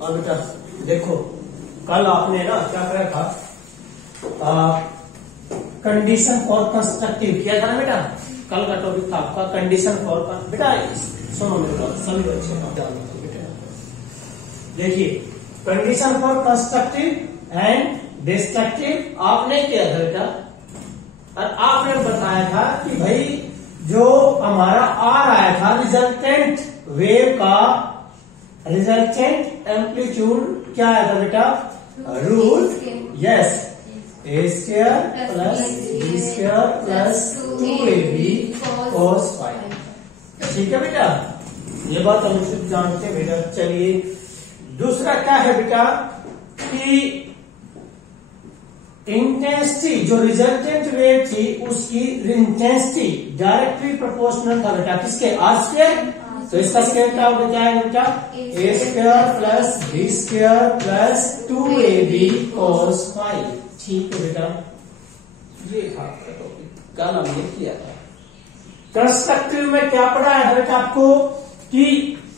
और बेटा देखो कल आपने ना क्या करा था, कंडीशन फॉर कंस्ट्रक्टिव किया था ना बेटा। कल का टॉपिक था आपका कंडीशन फॉर, बेटा सुनो मेरे बात सभी बच्चे बेटा। देखिए condition for constructive and destructive आपने किया था बेटा, और आपने बताया था कि भाई जो हमारा आ रहा था रिजल्टेंट वेव का रिजल्टेंट एम्पलीट्यूड क्या आया था बेटा, रूट यस a square plus B square plus 2ab cos phi. ठीक है बेटा, ये बात हम सिर्फ जानते हैं बेटा। चलिए दूसरा क्या है बेटा कि इंटेंसिटी, जो रिजल्टेंट वेव थी उसकी इंटेंसिटी डायरेक्टली प्रोपोर्शनल था बेटा किसके, आर स्क्वायर। तो इसका स्क्वायर क्या हो जाएगा बेटा, a square plus B square plus 2ab cos phi. ठीक है बेटा, ये था आपका टॉपिक, कल हमने किया था। कंस्ट्रक्टिव में क्या पढ़ा है बेटा आपको कि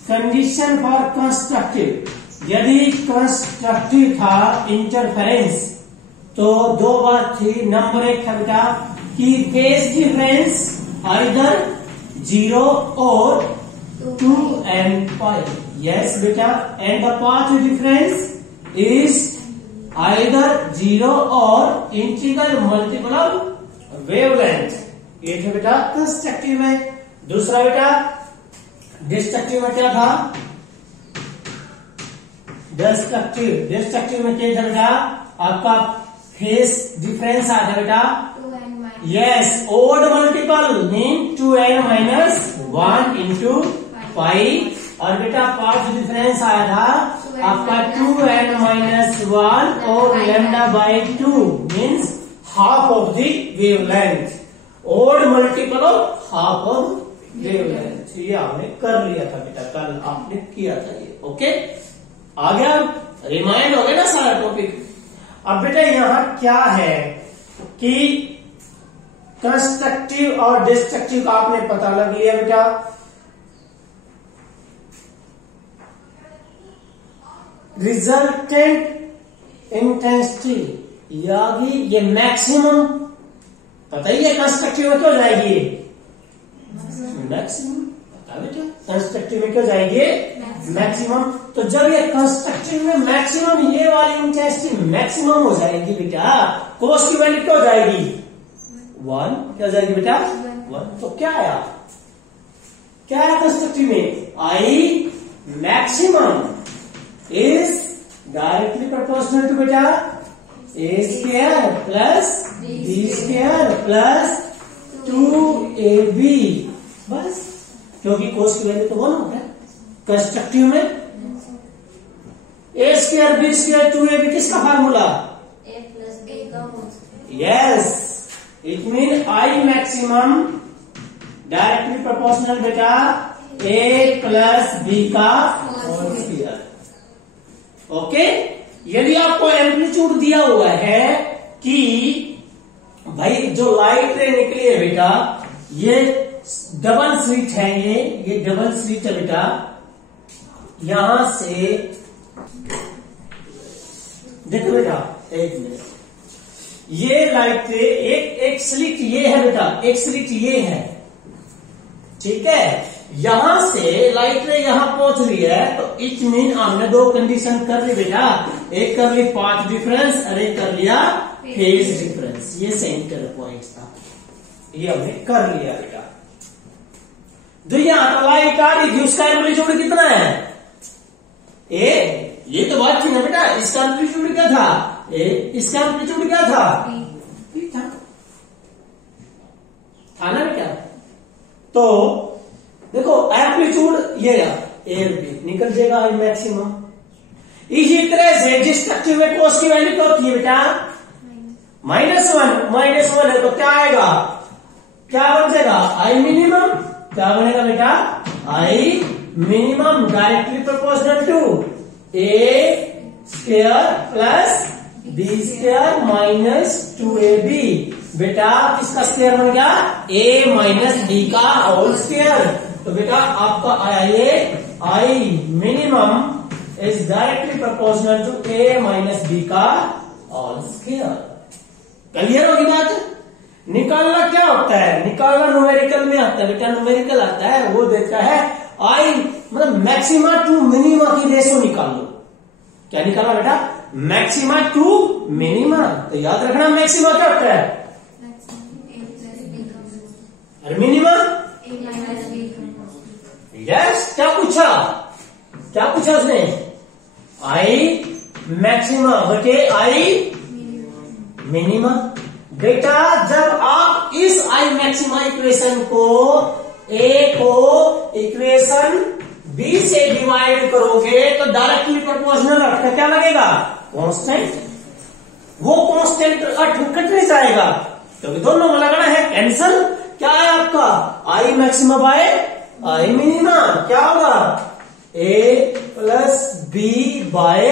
कंडीशन फॉर कंस्ट्रक्टिव, यदि कंस्ट्रक्टिव था इंटरफेरेंस तो दो बात थी। नंबर एक था बेटा कि फेज डिफरेंस आइदर 0 और 2n पाई। यस बेटा, and the path difference is either 0 और इंटीग्रल मल्टीपल ऑफ वेवलेंथ। ये था बेटा कंस्ट्रक्टिव में। दूसरा बेटा डिस्ट्रक्टिव में क्या था, डिस्ट्रक्टिव में क्या था बेटा आपका फेज डिफरेंस आता है बेटा, yes odd multiple mean 2n minus 1 into pi. और बेटा पाथ डिफरेंस आया था आपका 2n माइनस 1 और lambda by 2 means half of the wavelength, odd multiple of half of wavelength. ये आपने कर लिया था बेटा, कल आपने किया था ये। ओके, आ गया, रिमाइंड हो गया ना सारा टॉपिक। अब बेटा यहां क्या है कि कंस्ट्रक्टिव और डिस्ट्रक्टिव का आपने पता लग लिया बेटा। रिजल्टेंट इंटेंसिटी यानी ये मैक्सिमम पता ही है कंस्ट्रक्टिव में क्यों जाएगी, मैक्सिमम पता बेटा कंस्ट्रक्टिव में क्यों जाएगी मैक्सिमम। तो जब ये कंस्ट्रक्टिव में मैक्सिमम, ये वाली इंटेंसिटी मैक्सिमम हो जाएगी बेटा, कोस की वैल्यू क्या हो जाएगी 1, क्या हो जाएगी बेटा 1। तो क्या आया कंस्ट्रक्टिव में, I maximum is directly proportional to बेटा a square plus B square plus 2ab, बस, क्योंकि कोस की वैल्यू तो 1 हो गया। कंस्ट्रक्टिव में ए स्क्वायर बी स्क्वायर 2ab किसका फार्मूला, a प्लस b का whole. Yes, it mean I maximum directly proportional बेटा a प्लस बी का होल स्क्वायर। ओके, यदि आपको एम्पलीट्यूड दिया हुआ है कि भाई जो लाइट रे निकली है बेटा, ये डबल स्लिट है, ये डबल स्लिट है बेटा, यहां से देखो बेटा एक मिनट, ये लाइट रे एक स्लिट ये है बेटा, एक स्लिट ये है, ठीक है। यहां से लाइट रे यहां पहुंच रही है, तो इट मीन हमने दो कंडीशन कर ली बेटा, एक कर ली पाथ डिफरेंस और एक कर लिया फेज डिफरेंस। ये सेंटर पॉइंट था, ये हमने कर लिया बेटा। जो यहां लाइट आ रही थी उसका एम्पलीट्यूड कितना है, ए, ये तो बात थी ना बेटा, इसका एम्पलीट्यूड क्या था ए, इसका एम्पलीट्यूड क्या था बी था ना बेटा। तो देखो एम्पलीट्यूड ये ए बी निकल जाएगा मैक्सिमम। इसी तरह से डिस्ट्रक्टिव में कोस की वैल्यू क्या होती है बेटा -1 है, तो क्या आएगा, क्या बन जाएगा आई मिनिमम, क्या बनेगा बेटा I minimum directly proportional to A square plus B square minus 2ab। बेटा किसका स्क्वायर बन गया a माइनस बी का होल स्क्वायर। तो बेटा आपका आया ये I minimum is directly proportional to A minus B का होल स्क्वायर। क्लियर होगी बात? निकालना क्या होता है? निकालना न्यूमेरिकल में आता है बेटा, न्यूमेरिकल आता है, वो देता है आई मतलब मैक्सिमा टू मिनिमा की रेशो निकाल लो। क्या निकाला बेटा? Maxima to minima. तो याद रखना मैक्सिमा क्या होता है और मिनिमा। यस, क्या पूछा? क्या पूछा उसने? आई मैक्सिमा बटे आई मिनिमा। बेटा जब आप इस आई मैक्सिमा इक्वेशन को ए को इक्वेशन बी से डिवाइड करोगे तो डायरेक्टली प्रोपोर्शनल अर्थ का क्या लगेगा? कांस्टेंट। वो कांस्टेंट अर्थ कट नहीं जाएगा क्योंकि दोनों में लगाना है कैंसल। क्या है आपका? आई मैक्सिमा बाय आई मिनिमा क्या होगा? ए प्लस बी बाय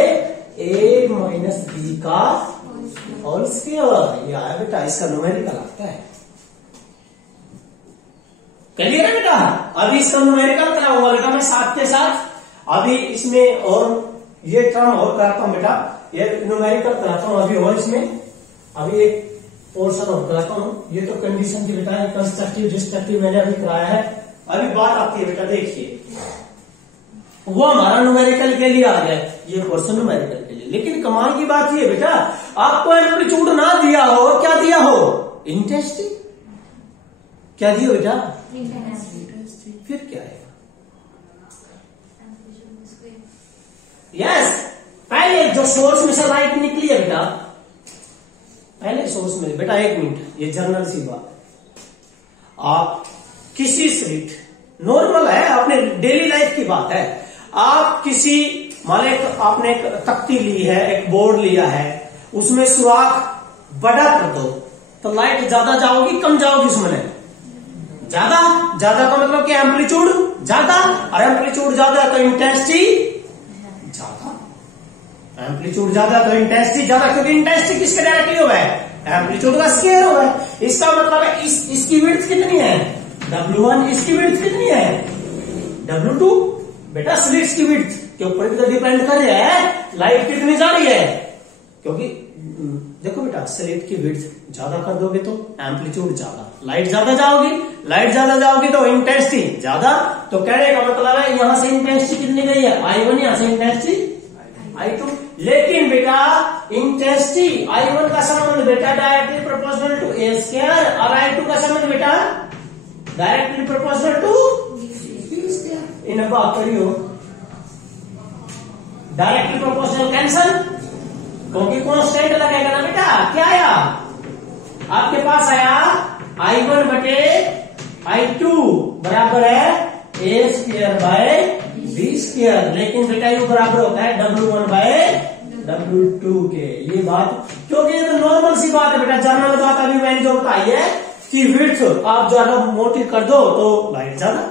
ए माइनस बी का होल स्क्वायर। ये आया बेटा, इसका न्यूमेरिकल आता है। क्लियर है बेटा? अभी इसका न्यूमेरिकल कराऊंगा बेटा मैं साथ के साथ। अभी इसमें और ये टर्म और कराता हूं बेटा, ये न्यूमेरिकल कराता हूं अभी, और इसमें अभी एक पोर्शन और कराता हूं। ये तो कंडीशन की बेटा, कंस्ट्रक्टिव डिस्ट्रक्टिव मैंने अभी कराया है। अभी बात आती है बेटा, देखिए वो हमारा न्यूमेरिकल के लिए आ गया, ये पोर्शन न्यूमेरिकल के लिए। लेकिन कमाल की बात ये बेटा, आपको एम्पलीट्यूड ना दिया हो, क्या दिया हो? इंटेंसिटी। क्या दिया बेटा? फिर क्या है? यस, पहले जो सोर्स में से लाइट निकली है बेटा, पहले सोर्स में बेटा, एक मिनट, ये जनरल सी बात। आप किसी स्लिट नॉर्मल है, अपने डेली लाइफ की बात है। आप किसी मान लो आपने एक तख्ती ली है, एक बोर्ड लिया है, उसमें सुराख बड़ा कर दो तो लाइट ज्यादा जाओगी कम जाओगी? उसमें ज्यादा। ज्यादा का मतलब कि एम्पलीट्यूड ज्यादा, और एम्पलीट्यूड ज्यादा तो इंटेंसिटी ज्यादा। एम्पलीट्यूड ज्यादा तो इंटेंसिटी ज्यादा, क्योंकि इंटेंसिटी किसके डायरेक्टली हुआ है? एम्पलीट्यूड का स्क्वायर हुआ है। इसका मतलब है इसकी विड्थ कितनी है? W1। इसकी विड्थ कितनी है? W2। बेटा स्लिट्स की विड्थ के ऊपर भी डिपेंड कर रहा है लाइट कितनी जा रही है, क्योंकि देखो बेटा स्लिट की विड्थ ज्यादा कर दोगे तो एम्पलीट्यूड ज्यादा, लाइट ज्यादा जाओगी, लाइट ज्यादा जाओगी तो इंटेंसिटी ज्यादा। तो कहने का मतलब है यहां से इंटेंसिटी कितनी गई है? I1, यहां से इंटेंसिटी I2। लेकिन बेटा इंटेंसिटी I1 का संबंध बेटा directly proportional to A square, और I2 का संबंध बेटा directly proportional to b square. इन बात करियो डायरेक्टली प्रोपोर्शनल कैंसल, क्योंकि कांस्टेंट लगेगा ना बेटा। क्या आया आपके पास? आया I1 बटे I2 बराबर है a square by b square. लेकिन बेटा ये बराबर होता है W1 बाय W2 के। ये बात क्योंकि ये तो नॉर्मल सी बात है बेटा, जनरल बात अभी मैंने जो बताई है कि विड्थ आप ज्यादा मोटी कर दो तो लाइट ज्यादा।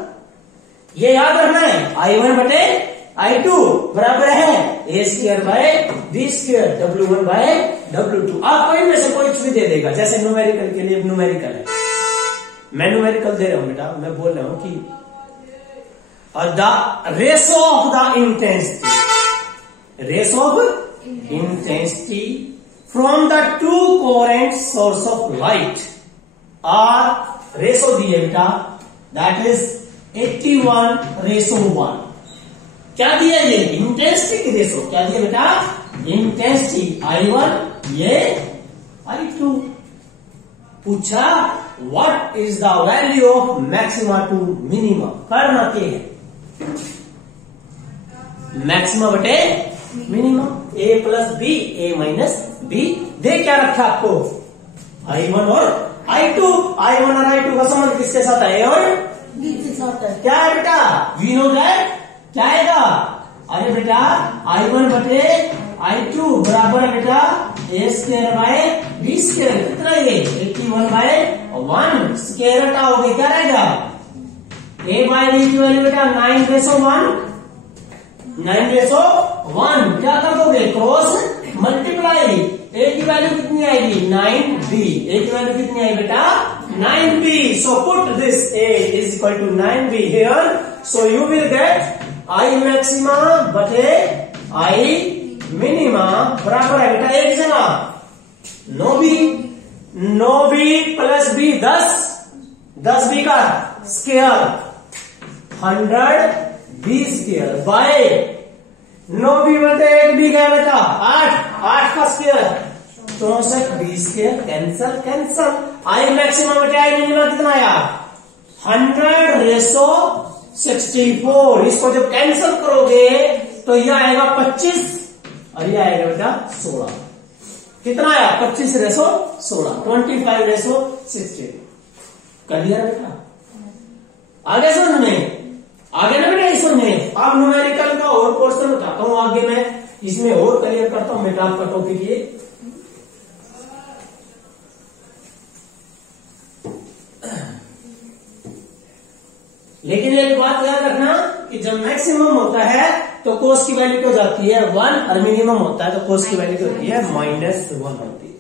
ये याद रखना है, I1 बटे I2 बराबर है a square by b square, W1 by W2। आपको इनमें से कोई भी दे देगा, जैसे न्यूमेरिकल के लिए न्यूमेरिकल है, मैं न्यूमेरिकल दे रहा हूं बेटा, मैं बोल रहा हूं कि the ratio of the intensity, ratio of intensity from the two coherent source of light, और रेशो दी है बेटा, दैट इज 81:1। क्या दिया? ये इंटेंसिटी की रेशो। क्या दिया बेटा? इंटेंसिटी I1, ये I2। पूछा what is the value of maxima to minima. करना क्या है? मैक्सिमा बटे minima, A plus b, a minus b. दे क्या रखा आपको? I1 और I2। I1 और I2 का संबंध किसके साथ है? और बी के साथ है। क्या है बेटा? We know that. क्या आएगा? अरे बेटा I1 बटे I2 बराबर है बेटा a square by b square. कितना ये? 81/1। स्क्वायर हटाओगे क्या रहेगा? ए बाय बी की वैल्यू बेटा 9/1। 9/1 क्या कर दोगे? Cross multiply. ए की वैल्यू कितनी आएगी? 9b। ए की वैल्यू कितनी आई बेटा? 9b। So put this a is equal to 9b here. So you will get I maxima बटे आई मिनिमम बराबर है बेटा एक जगह 9b, 9b plus b 10b का square 100b square by 9b बटे 1b क्या बेटा 8 का square 64b square cancel I maximum बटे आई मिनिमम कितना आया 100/64। इसको जब कैंसिल करोगे तो यह आएगा 25 और यह आएगा बेटा 16। कितना आया 25/16 25/16। कर दिया बेटा आगे समझ में आगे ना बेटा समझ में। अब न्यूमेरिकल का और पोर्शन उठाता हूं आगे मैं इसमें और क्लियर करता हूं बेटा आपका टॉपिक ये। लेकिन एक बात याद रखना कि जब मैक्सिमम होता है तो कोस की वैल्यू क्या हो जाती है 1 और मिनिमम होता है तो कोस की वैल्यू क्या होती है -1 होती है।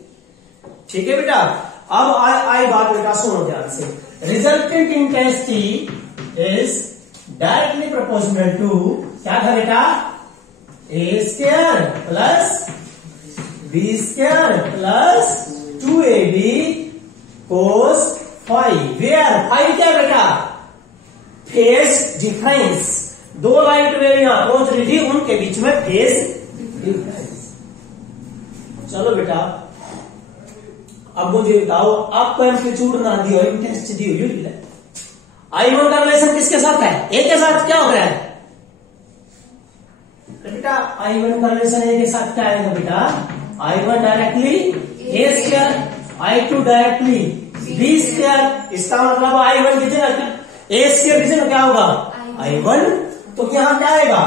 ठीक है बेटा। अब आई बात बेटा सुनो ध्यान से। Resultant intensity is directly proportional to क्या था बेटा a square plus b square plus 2ab cos phi. Where phi क्या बेटा फेस डिफरेंस। दो लाइट वेव यहां पहुंच रही थी उनके बीच में फेस डिफरेंस। चलो बेटा अब मुझे बताओ आपको एम्पलीट्यूड ना दिया इंटेंसिटी दी हुई I1 का रिलेशन किसके साथ है ए के साथ क्या हो रहा है बेटा I1 का रिलेशन ए के साथ क्या आएगा बेटा I1 directly a square I2 directly b square. इसका मतलब I1 की जगह ए स्क्वायर की जगह क्या होगा I1। तो यहां क्या आएगा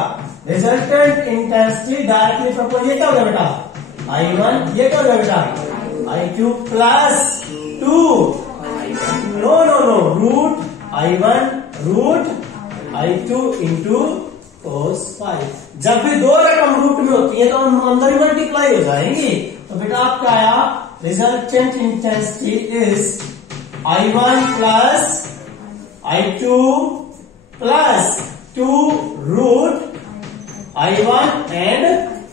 रिजल्टेंट इंटेंसिटी डायरेक्टली प्रोपोर्शनल। ये क्या होगा बेटा I1 ये क्या होगा बेटा I2 plus 2 no root I1 root I2 into cos phi. जब भी दो रकम रूट में होती है तो हम अंदर ही मल्टीप्लाई हो जाएंगी। तो बेटा आपका आया resultant intensity is I1 plus I2 plus 2 root I1 and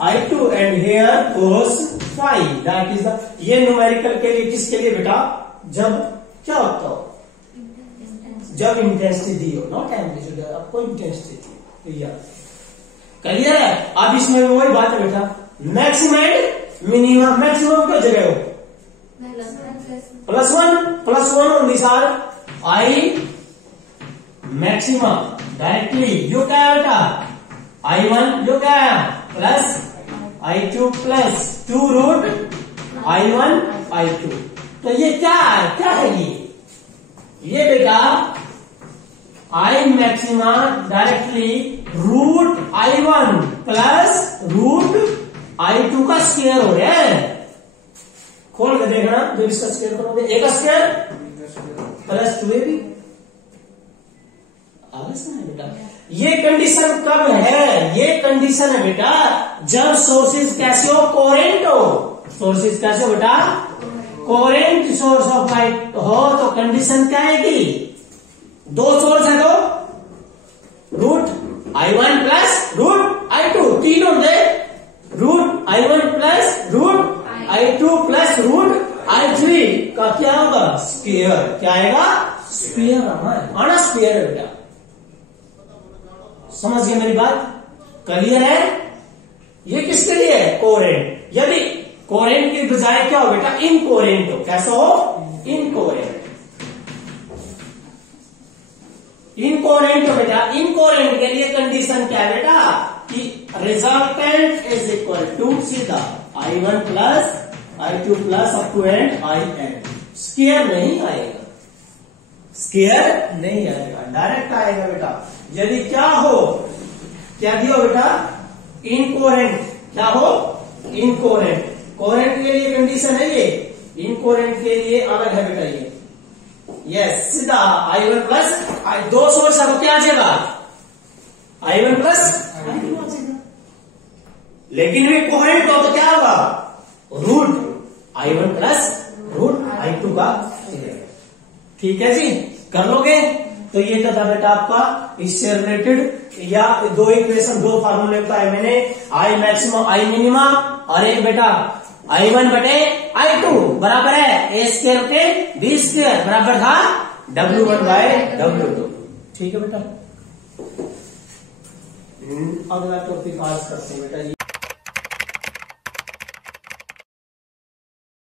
I2 and here cos phi. That is the ये न्यूमेरिकल के लिए किसके लिए बेटा जब क्या होता हो जब इंटेंसिटी दी हो नॉट एम्पलीट्यूड आपको इंटेंसिटी क्लियर है। अब इसमें वही बात है बेटा मैक्सिमम एंड मिनिमम। मैक्सिमम क्या जगह हो +1 on this are I maximum directly यो क्या है बेटा I1 यो क्या है plus I2 plus 2 root I1 I2। तो ये क्या है ये बेटा I maxima directly root I1 plus root I2 का स्क्वायर हो रहा है। खोल के देखना जब इसका स्क्वायर करोगे ए का स्क्वायर प्लस 2ab बेटा। ये कंडीशन कब है ये कंडीशन है बेटा जब सोर्सेज कैसे हो कोरेंट हो। सोर्सेज कैसे हो बेटा कोरेंट सोर्स ऑफ लाइट हो तो कंडीशन क्या आएगी दो सोर्स है तो root I1 plus root I2 तीनों दे root I1 plus root I2 plus root I3 का क्या होगा स्क्वायर। क्या आएगा स्क्वायर आना स्क्वायर है बेटा। समझ गए मेरी बात क्लियर है। ये किसके लिए है कोरेंट। यदि कोरेंट की बजाय क्या हो बेटा इनकोरेंट हो। कैसा हो इनकोरेंट हो बेटा। इनकोरेंट के लिए कंडीशन क्या है बेटा कि रिजल्टेंट इज इक्वल टू सीधा I1 plus I2 plus up to and IN। Square नहीं आएगा डायरेक्ट आएगा बेटा। यदि क्या हो क्या दिया बेटा इनकोरेंट क्या हो इनकोरेंट। कोरेंट के लिए कंडीशन है ये इनकोरेंट के लिए अलग है बेटा ये यस सीधा I1 प्लस दो सोर्स है तो क्या आ जाएगा I1 प्लस I2 आ जाएगा। लेकिन भी कोरेंट हो तो क्या होगा root I1 plus root I2 का। ठीक है जी कर लोगे तो ये तो था बेटा आपका इससे रिलेटेड, या दो इक्वेशन, दो फार्मूले बताए मैंने, आई मैक्सिमम आई मिनिमा, और एक बेटा I1 बटे I2 बराबर है a स्क्वायर के b स्क्वायर बराबर था W1 बाय W2। ठीक है बेटा, अगला टॉपिक आज करते हैं बेटा।